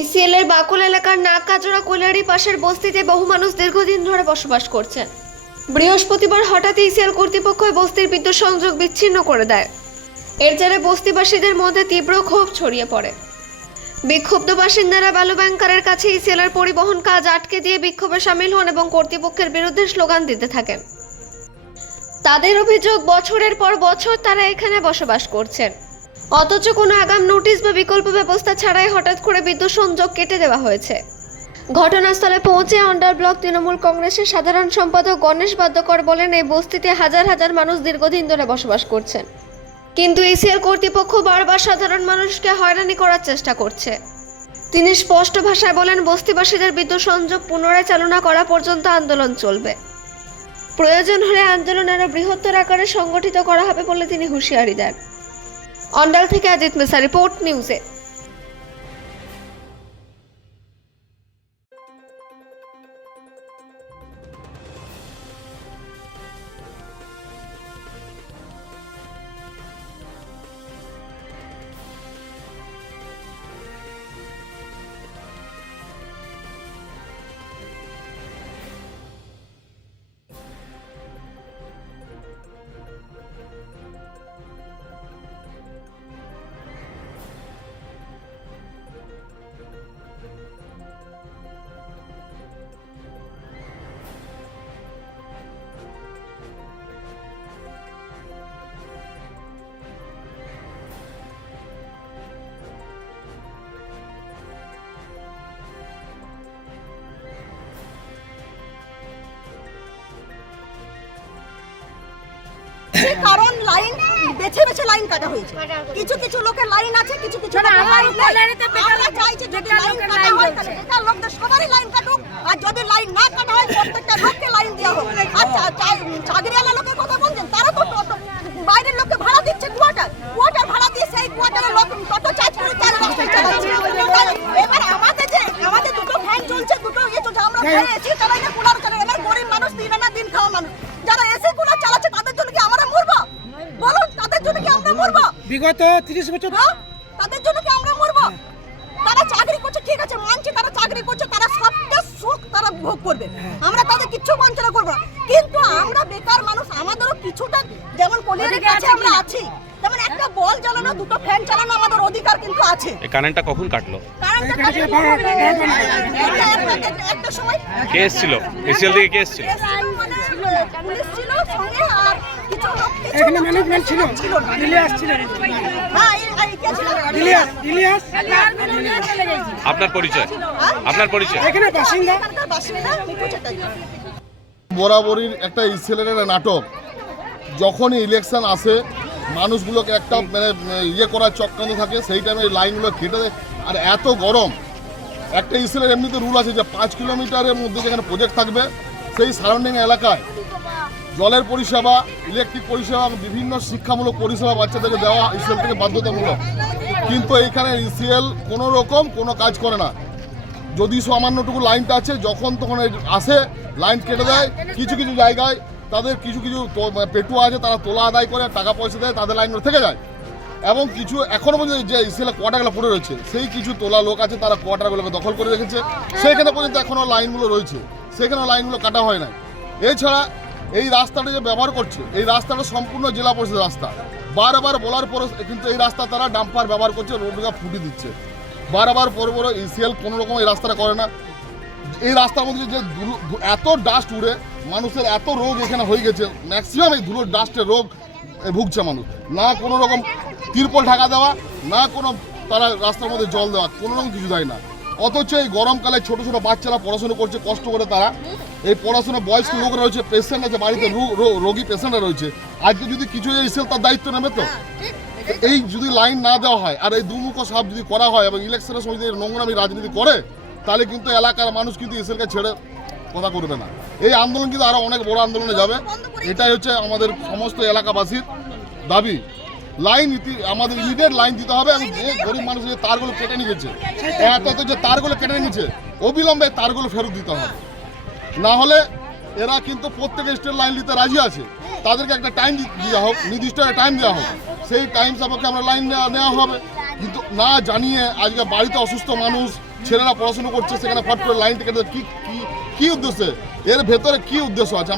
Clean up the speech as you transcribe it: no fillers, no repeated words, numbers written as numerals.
ECL এর বাকুল এলাকার নাগকাজরা কৈলারি পাশের বস্তিতে বহু মানুষ দীর্ঘদিন ধরে বসবাস করছেন। বৃহস্পতিবার হঠাৎ ইসিএল কর্তৃপক্ষ বস্তির বিদ্যুৎ সংযোগ বিচ্ছিন্ন করে দেয়। এর জেরে বস্তিবাসীদের মধ্যে তীব্র ক্ষোভ ছড়িয়ে পড়ে। বিক্ষুব্ধ বাসিন্দারা বালু ব্যাংকারের কাছে ইসিএল এর পরিবহন কাজ আটকে দিয়ে বিক্ষোভে সামিল হন এবং কর্তৃপক্ষের বিরুদ্ধে স্লোগান দিতে থাকেন। তাদের অভিযোগ, বছরের পর বছর তারা এখানে বসবাস করছেন, অথচ কোনো আগাম নোটিশ বা বিকল্প ব্যবস্থা ছাড়াই হঠাৎ করে বিদ্যুৎ সংযোগ কেটে দেওয়া হয়েছে। ঘটনাস্থলে পৌঁছে অন্ডার ব্লক তৃণমূল কংগ্রেসের সাধারণ সম্পাদক গণেশ বাদ্যকর বলেন, এই বস্তিতে হাজার হাজার মানুষ দীর্ঘদিন ধরে বসবাস করছেন, কিন্তু ইসিএল কর্তৃপক্ষ বারবার সাধারণ মানুষকে হয়রানি করার চেষ্টা করছে। তিনি স্পষ্ট ভাষায় বলেন, বস্তিবাসীদের বিদ্যুৎ সংযোগ পুনরায় চালনা করা পর্যন্ত আন্দোলন চলবে। প্রয়োজন হলে আন্দোলন আরও বৃহত্তর আকারে সংগঠিত করা হবে বলে তিনি হুঁশিয়ারি দেন। অন্ডাল থেকে অজিত মেসা, রিপোর্ট নিউজে। কারণ লাইন বেছে বেছে লাইন কাটা হয়েছে। কিছু কিছু লোকের লাইন আছে, কিছু কিছু লোকের লাইন নেই। আমরা চাইছি যদি লাইন কাটা হয় তাহলে বেকার লোকদের সবারই লাইন কাটুক, আর যদি লাইন না কাটা হয় প্রত্যেকটা লোককে লাইন দেওয়া হোক। আচ্ছা, চাকরিওয়ালা লোকের কথা বলছেন, তারা তো বাইরের লোককে ভাড়া দিচ্ছে, কোয়ার্টার ভাড়া দিয়ে সেই কোয়ার্টারের লোক টোটো চার্জ করে তার রাস্তায় চালাচ্ছে। এবার আমাদের দুটো ফ্যান চলছে, দুটো ইয়ে চলছে, আমরা ফ্যান এসি চালাই না, কুলার চালাই। এবার গরিব মানুষ, দিন আনা দিন খাওয়া মানুষ, যারা এসি কুলার চালাচ্ছে তাদের জন্য কি আমরা মরবো? বলুন, তাদের জন্য কি আমরা মরবো? বিগত 30 বছর তাদের জন্য কি আমরা মরবো? তারা চাকরি করছে, ঠিক আছে, মানছি তারা চাকরি করছে, তারা সবটা সুখ তারা ভোগ করবে, আমরা তাদের কিচ্ছু বঞ্চনা করবো না। কিন্তু আমরা বেকার মানুষ, আমাদেরও কিছুটা, যেমন কলিয়ারের কাছে আমরা আছি, যেমন একটা বল জ্বালানো, দুটো ফ্যান চালানো আমাদের অধিকার কিন্তু আছে। এই কারেন্টটা কখন কাটলো? একটা সময় কে এসেছিল? এসিএল থেকে কে এসেছিল? পুলিশ ছিল সঙ্গে, আর কিছু লোক এখানে ম্যানেজমেন্ট ছিল, ইলিয়াস ছিল। হ্যাঁ, এই কে ছিল? ইলিয়াস। আপনার পরিচয়? আপনার পরিচয়? এখানে বাসিন্দা। বরাবরই একটা ইসিএলের নাটক। যখনই ইলেকশন আসে মানুষগুলোকে একটা মানে ইয়ে করার চক্রান্ত থাকে, সেই টাইমে লাইনগুলো কেটে দেয়। আর এত গরম, একটা ইসিএলের এমনিতে রুল আছে যে 5 কিলোমিটারের মধ্যে যেখানে প্রজেক্ট থাকবে সেই সারাউন্ডিং এলাকায় জলের পরিষেবা, ইলেকট্রিক পরিষেবা, বিভিন্ন শিক্ষামূলক পরিষেবা বাচ্চাদেরকে দেওয়া ইসিএল থেকে বাধ্যতামূলক। কিন্তু এইখানে ইসিএল কোনো রকম কোনো কাজ করে না। যদি সামান্যটুকু লাইনটা আছে, যখন তখন আসে লাইন কেটে দেয়। কিছু কিছু জায়গায় তাদের কিছু কিছু পেটুয়া আছে, তারা তোলা আদায় করে টাকা পয়সা দেয়, তাদের লাইনগুলো থেকে যায়। এবং কিছু এখনও পর্যন্ত যে ইসিএল কোয়ার্টারগুলো পড়ে রয়েছে, সেই কিছু তোলা লোক আছে, তারা কোয়ার্টারগুলোকে দখল করে রেখেছে। সেইখানে পর্যন্ত এখনও লাইনগুলো রয়েছে, সেখানেও লাইনগুলো কাটা হয় না। এছাড়া এই রাস্তাটা যে ব্যবহার করছে, এই রাস্তাটা সম্পূর্ণ জেলা পরিষদের রাস্তা। বারবার বলার পরও কিন্তু এই রাস্তা তারা ডাম্পার ব্যবহার করছে, রোডটা ফুটিয়ে দিচ্ছে। বারবার পরে ইসিএল কোনো রকম এই রাস্তাটা করে না। এই রাস্তার মধ্যে যে এত ডাস্ট উড়ে মানুষের এত রোগ এখানে হয়ে গেছে, ম্যাক্সিমাম এই ধুলোর ডাস্টের রোগ ভুগছে মানুষ। না কোনো রকম তিরপল ঢাকা দেওয়া, না কোনো তারা রাস্তার মধ্যে জল দেওয়া, কোনো রকম কিছু দেয় না। অথচ এই গরমকালে ছোটো ছোটো বাচ্চারা পড়াশুনো করছে কষ্ট করে, তারা এই পড়াশোনা বয়স্ক লোক রয়েছে, পেশেন্ট আছে বাড়িতে, রোগী পেশেন্টরা রয়েছে। আজকে যদি কিছু ইসিএল তার দায়িত্ব নেবে তো। এই যদি লাইন না দেওয়া হয় আর এই দুমুখো সাপ যদি করা হয় এবং ইলেকশনের সময় যদি নোংরামি রাজনীতি করে, তাহলে কিন্তু এলাকার মানুষ কিন্তু ইসিএলকে ছেড়ে কথা করবে না। এই আন্দোলন কিন্তু আরও অনেক বড় আন্দোলনে যাবে। এটাই হচ্ছে আমাদের সমস্ত এলাকাবাসীর দাবি। লাইন আমাদের ইমিডিয়েট লাইন দিতে হবে। এবং যে গরিব মানুষ যে তারগুলো কেটে নিয়ে গেছে, এত যে তারগুলো কেটে নিয়ে গেছে, অবিলম্বে তারগুলো ফেরত দিতে হবে। না হলে এরা কিন্তু প্রত্যেকে স্টেট লাইন দিতে রাজি আছে, তাদেরকে একটা টাইম দেওয়া হোক, নির্দিষ্ট একটা টাইম দেওয়া হোক, সেই টাইম সাপেক্ষে আমরা লাইন নেওয়া হবে। কিন্তু না জানিয়ে আজকে বাড়িতে অসুস্থ মানুষ, ছেলেরা পড়াশোনা করছে, সেখানে ফট করে লাইনটা কেটে কি কি কি উদ্দেশ্যে, এর ভেতরে কি উদ্দেশ্য আছে?